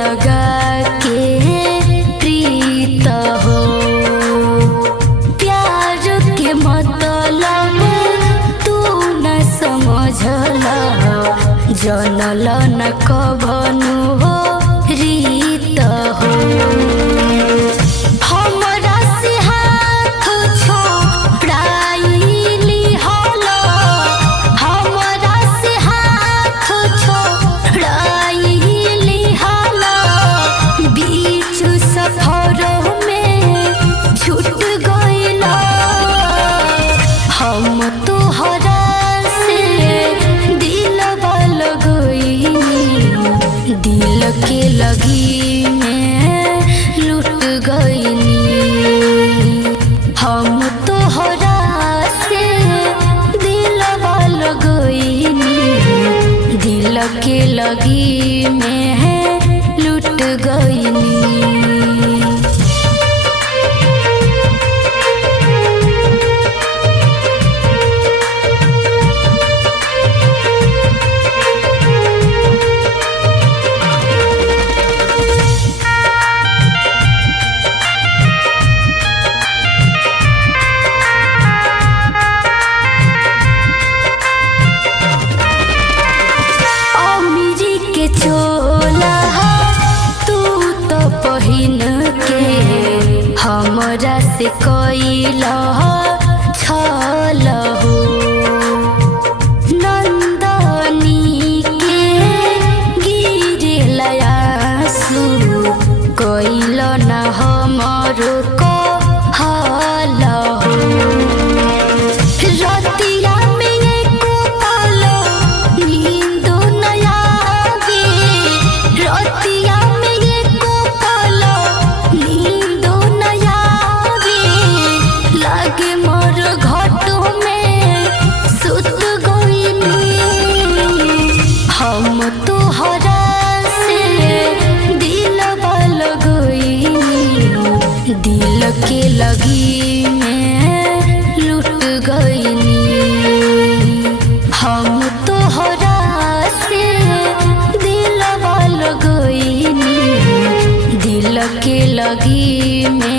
लगा के प्रीत हो। प्यार के मतलब तू न समझला, जनल न कभनु हो रीत हो। हमरा से हाथ छोड़ाइली हलो, हमरा से हाथ छोड़ाइली हलो। बीच सफर में छूट गइला, हम तोहरा से दिलवा लगइनी, दिल के लगी में लुट गइनी। हम तोहरा से दिलवा लगइनी, दिल के लगी में लुट गइनी। चोला तू तो पहिन के हमरा से कइला छल हो। नंदनी के गिरला आंसू, कइल न हमरो कहल हो। रतिया में एको पल नींद न आवे, रतिया में एको पल नींद न आवे। लागे मोर घटो में सुत गइनी, हम तोहरा से दिलवा लगइनी, दिल के लगी में लुट गइनी। हम तोहरा से दिलवा लगइनी, दिल के लगी में